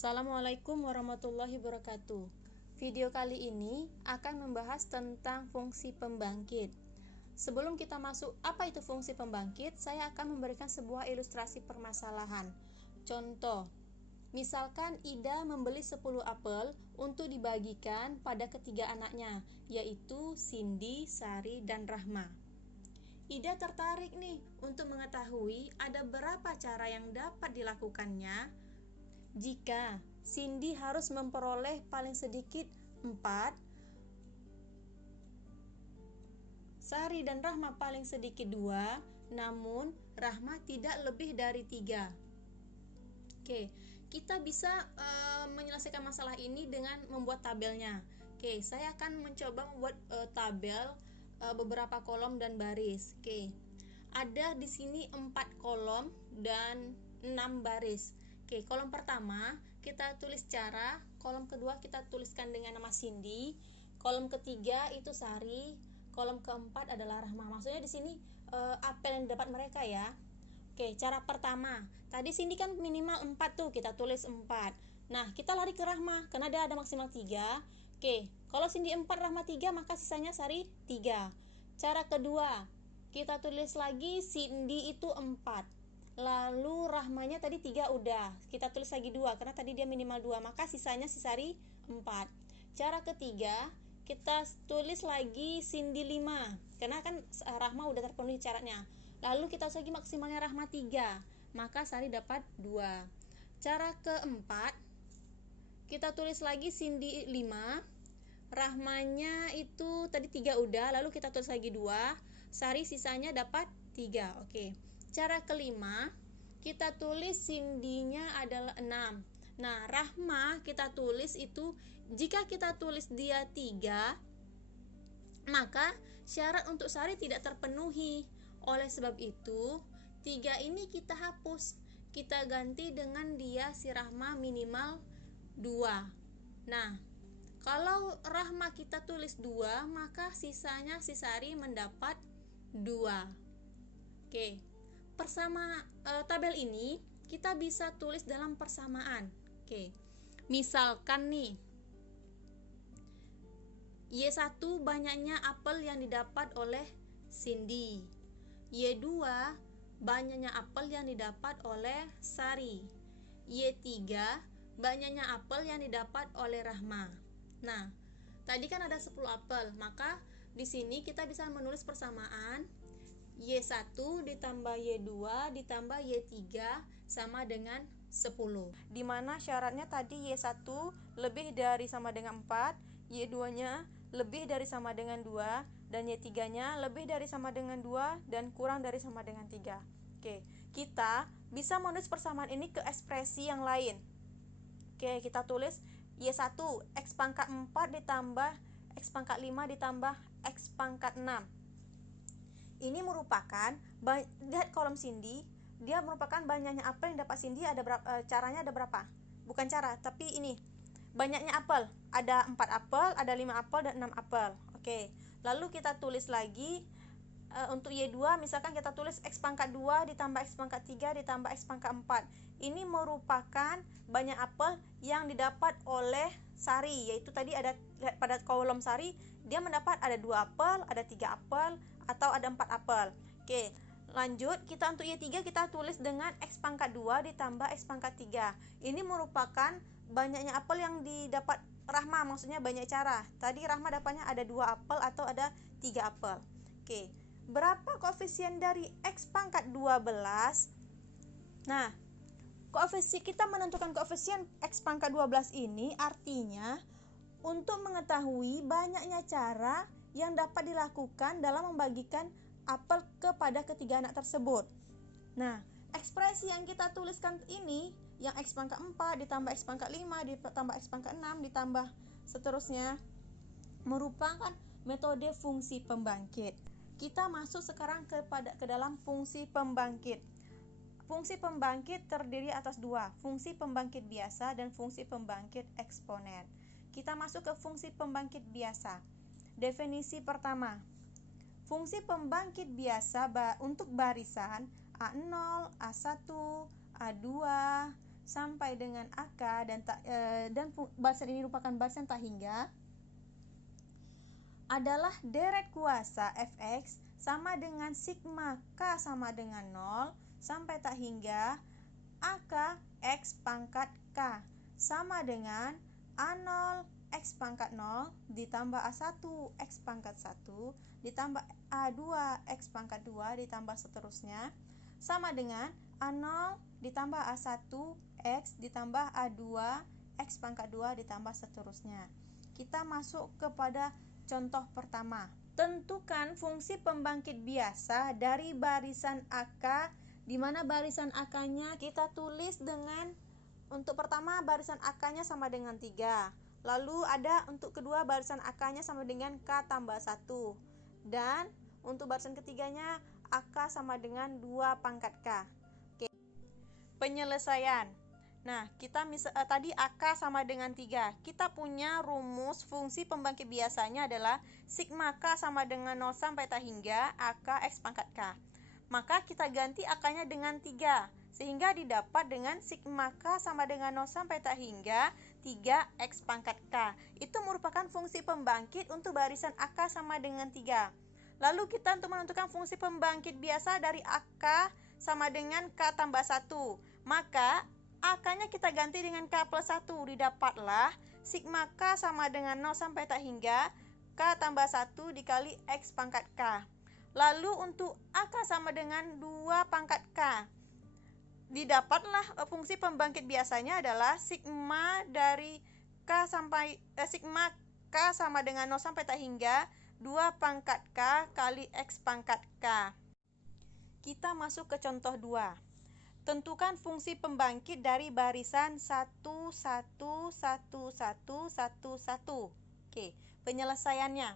Assalamualaikum warahmatullahi wabarakatuh. Video kali ini akan membahas tentang fungsi pembangkit. Sebelum kita masuk apa itu fungsi pembangkit, saya akan memberikan sebuah ilustrasi permasalahan. Contoh, misalkan Ida membeli 10 apel untuk dibagikan pada ketiga anaknya, yaitu Cindy, Sari, dan Rahma. Ida tertarik nih untuk mengetahui ada berapa cara yang dapat dilakukannya jika Cindy harus memperoleh paling sedikit 4, Sari dan Rahma paling sedikit 2, namun Rahma tidak lebih dari 3. Oke, kita bisa menyelesaikan masalah ini dengan membuat tabelnya. Oke, saya akan mencoba membuat tabel beberapa kolom dan baris. Oke, ada di sini 4 kolom dan 6 baris. Oke, kolom pertama kita tulis cara, kolom kedua kita tuliskan dengan nama Cindy, kolom ketiga itu Sari, kolom keempat adalah Rahma. Maksudnya di sini apel yang dapat mereka ya. Oke, cara pertama, tadi Cindy kan minimal 4 tuh, kita tulis 4. Nah, kita lari ke Rahma karena dia ada maksimal 3. Oke, kalau Cindy 4, Rahma 3, maka sisanya Sari 3. Cara kedua, kita tulis lagi Cindy itu 4. Lalu Rahmanya tadi 3 udah, kita tulis lagi 2 karena tadi dia minimal 2, maka sisanya si Sari 4. Cara ketiga, kita tulis lagi Cindy 5 karena kan Rahma udah terpenuhi syaratnya. Lalu kita tulis lagi maksimalnya Rahma 3, maka Sari dapat 2. Cara keempat, kita tulis lagi Cindy 5, Rahmanya itu tadi 3 udah, lalu kita tulis lagi 2, Sari sisanya dapat 3. Oke. Cara kelima, kita tulis Cindy-nya adalah 6. Nah, Rahma kita tulis itu, jika kita tulis dia 3, maka syarat untuk Sari tidak terpenuhi. Oleh sebab itu, 3 ini kita hapus. Kita ganti dengan dia si Rahma minimal 2. Nah, kalau Rahma kita tulis 2, maka sisanya si Sari mendapat 2. Oke. Tabel ini kita bisa tulis dalam persamaan. Oke. Misalkan nih, Y1 banyaknya apel yang didapat oleh Cindy. Y2 banyaknya apel yang didapat oleh Sari. Y3 banyaknya apel yang didapat oleh Rahma. Nah, tadi kan ada 10 apel, maka di sini kita bisa menulis persamaan Y1 ditambah Y2 ditambah Y3 sama dengan 10. Dimana syaratnya tadi Y1 lebih dari sama dengan 4, Y2-nya lebih dari sama dengan 2, dan Y3-nya lebih dari sama dengan 2 dan kurang dari sama dengan 3. Oke, kita bisa menulis persamaan ini ke ekspresi yang lain. Oke, kita tulis Y1 X pangkat 4 ditambah X pangkat 5 ditambah X pangkat 6. Ini merupakan, lihat kolom Cindy, dia merupakan banyaknya apel yang dapat Cindy ada berapa, caranya ada berapa? Bukan cara, tapi ini banyaknya apel, ada 4 apel, ada 5 apel dan 6 apel. Oke, lalu kita tulis lagi untuk Y2, misalkan kita tulis X pangkat 2 ditambah X pangkat 3 ditambah X pangkat 4. Ini merupakan banyak apel yang didapat oleh Sari, yaitu tadi ada pada kolom Sari, dia mendapat ada 2 apel, ada 3 apel, atau ada 4 apel. Oke, lanjut, kita untuk Y3 kita tulis dengan X pangkat 2 ditambah X pangkat 3. Ini merupakan banyaknya apel yang didapat Rahma, maksudnya banyak cara. Tadi Rahma dapatnya ada 2 apel atau ada 3 apel. Oke, berapa koefisien dari X pangkat 12? Nah, kita menentukan koefisien X pangkat 12 ini artinya untuk mengetahui banyaknya cara yang dapat dilakukan dalam membagikan apel kepada ketiga anak tersebut. Nah, ekspresi yang kita tuliskan ini, yang X pangkat 4 ditambah X pangkat 5 ditambah X pangkat 6 ditambah seterusnya, merupakan metode fungsi pembangkit. Kita masuk sekarang ke dalam fungsi pembangkit. Fungsi pembangkit terdiri atas 2, fungsi pembangkit biasa dan fungsi pembangkit eksponen. Kita masuk ke fungsi pembangkit biasa. Definisi pertama, fungsi pembangkit biasa untuk barisan A0, A1, A2, sampai dengan AK dan barisan ini merupakan barisan tak hingga adalah deret kuasa Fx sama dengan sigma K sama dengan 0 sampai tak hingga AK X pangkat K sama dengan A0 X pangkat 0 ditambah A1 X pangkat 1 ditambah A2 X pangkat 2 ditambah seterusnya sama dengan A0 ditambah A1 X ditambah A2 X pangkat 2 ditambah seterusnya. Kita masuk kepada contoh pertama. Tentukan fungsi pembangkit biasa dari barisan AK, di mana barisan AK-nya kita tulis dengan, untuk pertama barisan AK-nya sama dengan 3. Lalu ada untuk kedua barisan AK-nya sama dengan K tambah 1. Dan untuk barisan ketiganya AK sama dengan 2 pangkat K. Oke. Penyelesaian. Nah, kita tadi AK sama dengan 3. Kita punya rumus fungsi pembangkit biasanya adalah sigma K sama dengan 0 sampai tak hingga AK X pangkat K. Maka kita ganti AK-nya dengan 3, sehingga didapat dengan sigma K sama dengan 0 sampai tak hingga 3X pangkat K. Itu merupakan fungsi pembangkit untuk barisan AK sama dengan 3. Lalu kita untuk menentukan fungsi pembangkit biasa dari AK sama dengan K tambah 1. Maka AK-nya kita ganti dengan K plus 1. Didapatlah sigma K sama dengan 0 sampai tak hingga K tambah 1 dikali X pangkat K. Lalu untuk AK sama dengan 2 pangkat K. Didapatlah fungsi pembangkit biasanya adalah sigma dari sigma K sama dengan 0 sampai tak hingga 2 pangkat K kali X pangkat K. Kita masuk ke contoh 2. Tentukan fungsi pembangkit dari barisan 1, 1, 1, 1, 1, 1. Oke, penyelesaiannya.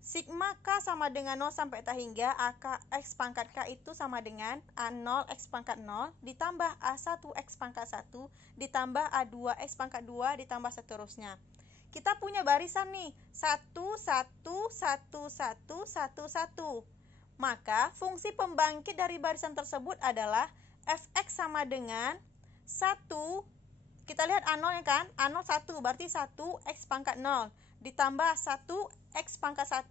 Sigma K sama dengan 0 sampai tak hingga AK X pangkat K itu sama dengan A0 X pangkat 0 ditambah A1 X pangkat 1 ditambah A2 X pangkat 2 ditambah seterusnya. Kita punya barisan nih 1, 1, 1, 1, 1, 1. Maka fungsi pembangkit dari barisan tersebut adalah Fx sama dengan 1. Kita lihat A0 ya kan, A0 1 berarti 1 X pangkat 0 ditambah 1 X pangkat 1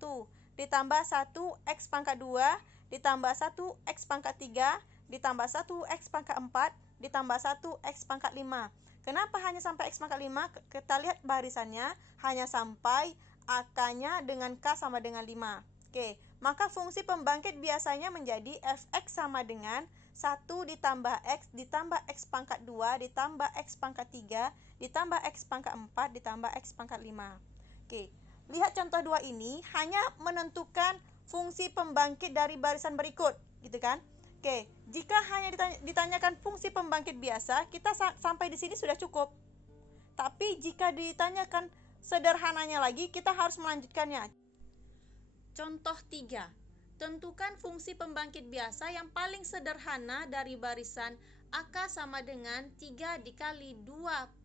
ditambah 1 X pangkat 2 ditambah 1 X pangkat 3 ditambah 1 X pangkat 4 ditambah 1 X pangkat 5. Kenapa hanya sampai X pangkat 5? Kita lihat barisannya hanya sampai AK-nya dengan K sama dengan 5. Oke, maka fungsi pembangkit biasanya menjadi Fx sama dengan 1 ditambah X ditambah X pangkat 2 ditambah X pangkat 3 ditambah X pangkat 4 ditambah X pangkat 5. Oke, lihat contoh 2 ini hanya menentukan fungsi pembangkit dari barisan berikut, gitu kan? Oke, jika hanya ditanyakan fungsi pembangkit biasa, kita sampai di sini sudah cukup. Tapi jika ditanyakan sederhananya lagi, kita harus melanjutkannya. Contoh 3. Tentukan fungsi pembangkit biasa yang paling sederhana dari barisan AK sama dengan 3 dikali 2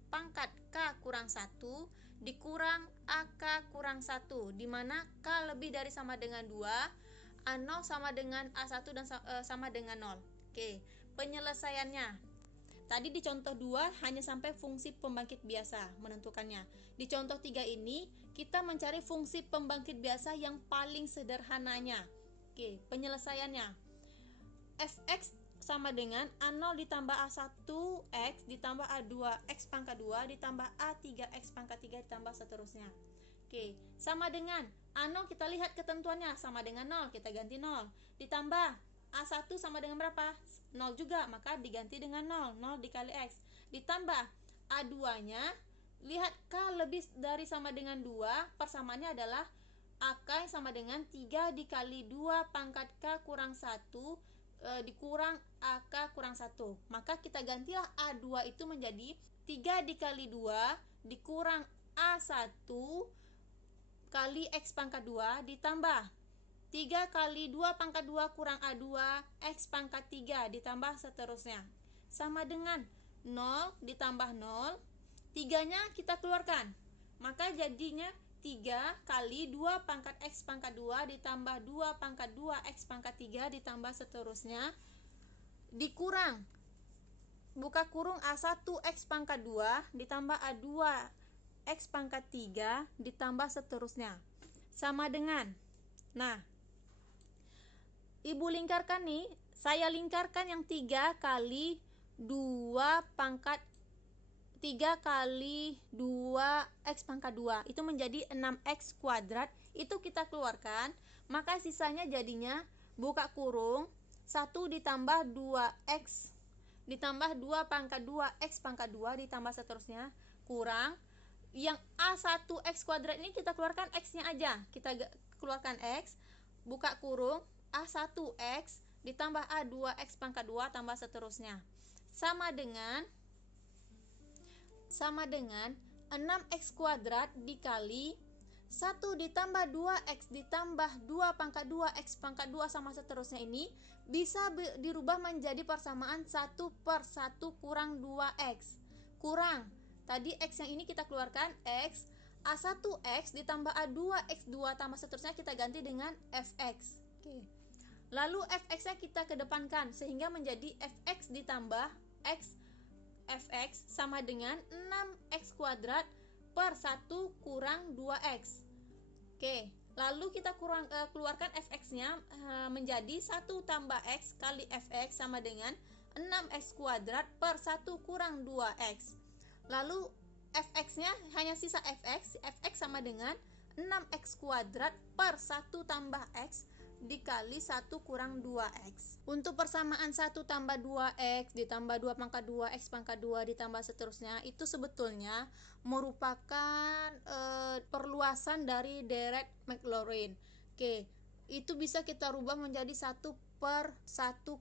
pangkat K kurang 1 dikurang AK kurang 1, di mana K lebih dari sama dengan 2, A0 sama dengan A1 dan sama dengan 0. Oke, penyelesaiannya. Tadi di contoh 2 hanya sampai fungsi pembangkit biasa menentukannya. Di contoh 3 ini kita mencari fungsi pembangkit biasa yang paling sederhananya. Oke, penyelesaiannya. Fx sama dengan A0 ditambah A1X ditambah A2X pangkat 2 ditambah A3X pangkat 3 ditambah seterusnya. Oke, sama dengan A0 kita lihat ketentuannya sama dengan 0, kita ganti 0. Ditambah A1 sama dengan berapa? 0 juga, maka diganti dengan 0, 0 dikali X. Ditambah A2-nya, lihat K lebih dari sama dengan 2, persamaannya adalah AK sama dengan 3 dikali 2 pangkat K kurang 1 dikurang AK kurang 1. Maka kita gantilah A2 itu menjadi 3 dikali 2 dikurang A1 kali X pangkat 2 ditambah 3 kali 2 pangkat 2 kurang A2 X pangkat 3 ditambah seterusnya. Sama dengan 0 ditambah 0, 3-nya kita keluarkan. Maka jadinya 3 kali 2 pangkat X pangkat 2 ditambah 2 pangkat 2 X pangkat 3 ditambah seterusnya dikurang buka kurung A1 X pangkat 2 ditambah A2 X pangkat 3 ditambah seterusnya. Sama dengan, nah, Ibu lingkarkan nih, saya lingkarkan yang 3 kali 2 pangkat 3 kali 2 X pangkat 2 itu menjadi 6X kuadrat. Itu kita keluarkan, maka sisanya jadinya buka kurung 1 ditambah 2X ditambah 2 pangkat 2 X pangkat 2 ditambah seterusnya, kurang yang A1X kuadrat ini kita keluarkan X-nya aja. Kita keluarkan X, buka kurung A1X ditambah A2X pangkat 2 tambah seterusnya. Sama dengan 6X kuadrat dikali 1 ditambah 2X ditambah 2 pangkat 2 X pangkat 2 sama seterusnya, ini bisa dirubah menjadi persamaan 1/1 kurang 2X. Kurang, tadi X yang ini kita keluarkan X, A1X ditambah A2X2 tambah seterusnya kita ganti dengan Fx. Oke. Lalu Fx-nya kita kedepankan sehingga menjadi Fx ditambah X Fx sama dengan 6X kuadrat per 1 kurang 2X. Oke, lalu kita keluarkan Fx-nya menjadi 1 tambah X kali Fx sama dengan 6X kuadrat per 1 kurang 2X. Lalu Fx-nya hanya sisa Fx. Fx sama dengan 6X kuadrat per 1 tambah X dikali 1 kurang 2X. Untuk persamaan 1 tambah 2X ditambah 2 pangkat 2X pangkat 2 ditambah seterusnya, itu sebetulnya merupakan perluasan dari deret Maclaurin. Oke, itu bisa kita rubah menjadi 1/1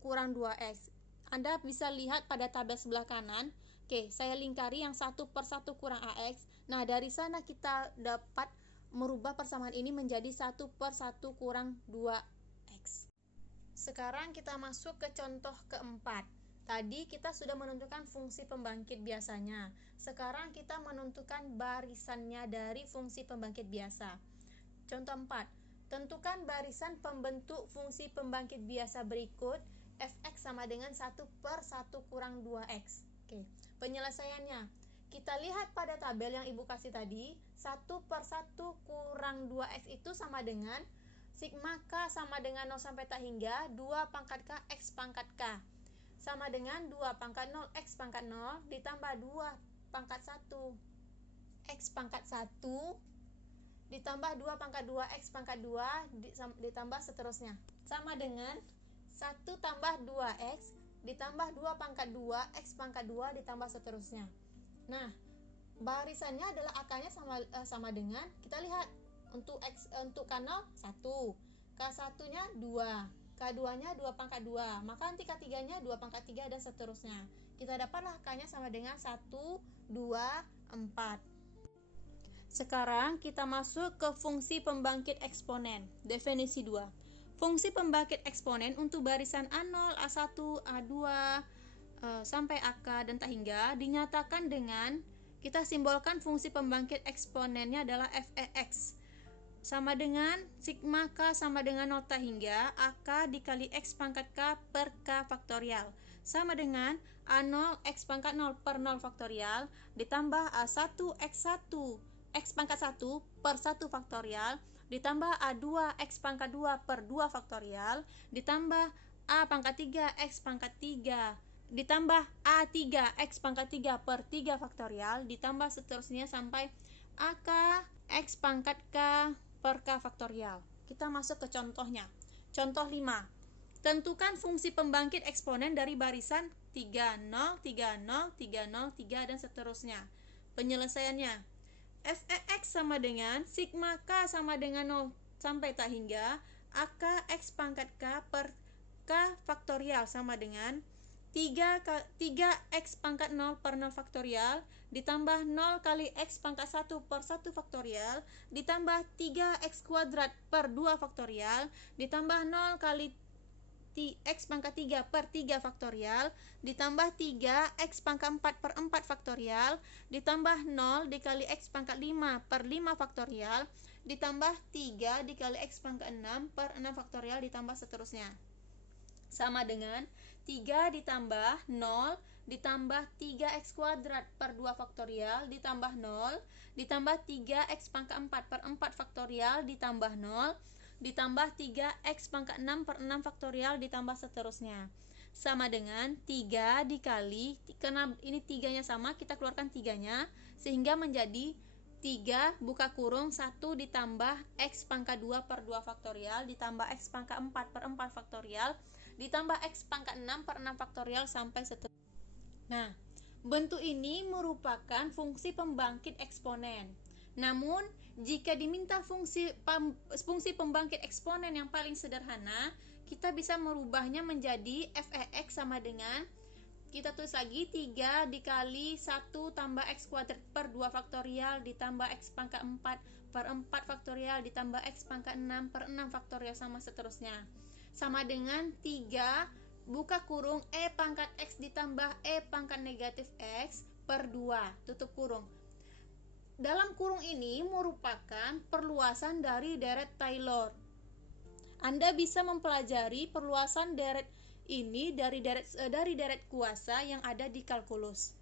kurang 2X. Anda bisa lihat pada tabel sebelah kanan. Oke, saya lingkari yang 1/1 kurang AX. Nah, dari sana kita dapat merubah persamaan ini menjadi 1/1 kurang 2X. Sekarang kita masuk ke contoh keempat. Tadi kita sudah menentukan fungsi pembangkit biasanya. Sekarang kita menentukan barisannya dari fungsi pembangkit biasa. Contoh 4. Tentukan barisan pembentuk fungsi pembangkit biasa berikut. Fx sama dengan 1/1 kurang 2X. Oke, penyelesaiannya. Kita lihat pada tabel yang Ibu kasih tadi, 1/1 kurang 2X itu sama dengan sigma K sama dengan 0 sampai tak hingga 2 pangkat K X pangkat K sama dengan 2 pangkat 0 X pangkat 0 ditambah 2 pangkat 1 X pangkat 1 ditambah 2 pangkat 2 X pangkat 2 ditambah seterusnya, sama dengan 1 tambah 2X ditambah 2 pangkat 2 X pangkat 2 ditambah seterusnya. Nah, barisannya adalah akarnya sama dengan, kita lihat untuk K0 1, K1-nya 2, K2-nya 2 pangkat 2, maka nanti K3-nya 2 pangkat 3 dan seterusnya. Kita dapatlah K-nya sama dengan 1, 2, 4. Sekarang kita masuk ke fungsi pembangkit eksponen. Definisi 2. Fungsi pembangkit eksponen untuk barisan A0, A1, A2, sampai AK dan tak hingga dinyatakan dengan, kita simbolkan fungsi pembangkit eksponennya adalah Fex sama dengan sigma K sama dengan 0 tak hingga AK dikali X pangkat K per K faktorial sama dengan A0 X pangkat 0 per 0 faktorial ditambah A1 X1 X pangkat 1 per 1 faktorial ditambah A2 X pangkat 2 per 2 faktorial ditambah A pangkat 3 X pangkat 3 ditambah A3 X pangkat 3 per 3 faktorial ditambah seterusnya sampai AK X pangkat K per K faktorial. Kita masuk ke contohnya. Contoh 5. Tentukan fungsi pembangkit eksponen dari barisan 3, 0, 3, 0, 3, 0, 3 dan seterusnya. Penyelesaiannya, Fex sama dengan sigma K sama dengan 0 sampai tak hingga AK X pangkat K per K faktorial sama dengan 3X pangkat 0 per 0 faktorial ditambah 0 kali X pangkat 1 per 1 faktorial ditambah 3X kuadrat per 2 faktorial ditambah 0 kali X pangkat 3 per 3 faktorial ditambah 3X pangkat 4 per 4 faktorial ditambah 0 dikali X pangkat 5 per 5 faktorial ditambah 3 dikali X pangkat 6 per 6 faktorial ditambah seterusnya, sama dengan 3 ditambah 0 ditambah 3x kuadrat per 2 faktorial ditambah 0 ditambah 3x pangkat 4 per 4 faktorial ditambah 0 ditambah 3x pangkat 6 per 6 faktorial ditambah seterusnya, sama dengan 3 dikali, karena ini 3-nya sama, kita keluarkan 3-nya sehingga menjadi 3 buka kurung 1 ditambah x pangkat 2 per 2 faktorial ditambah x pangkat 4 per 4 faktorial ditambah x pangkat 6 per 6 faktorial sampai seterusnya. Nah, bentuk ini merupakan fungsi pembangkit eksponen. Namun, jika diminta fungsi pembangkit eksponen yang paling sederhana, kita bisa merubahnya menjadi f(x) sama dengan, kita tulis lagi, 3 dikali 1 tambah x kuadrat per 2 faktorial ditambah x pangkat 4 per 4 faktorial ditambah x pangkat 6 per 6 faktorial sama seterusnya, sama dengan 3 buka kurung e pangkat x ditambah e pangkat negatif x per 2 tutup kurung. Dalam kurung ini merupakan perluasan dari deret Taylor. Anda bisa mempelajari perluasan deret ini dari deret kuasa yang ada di kalkulus.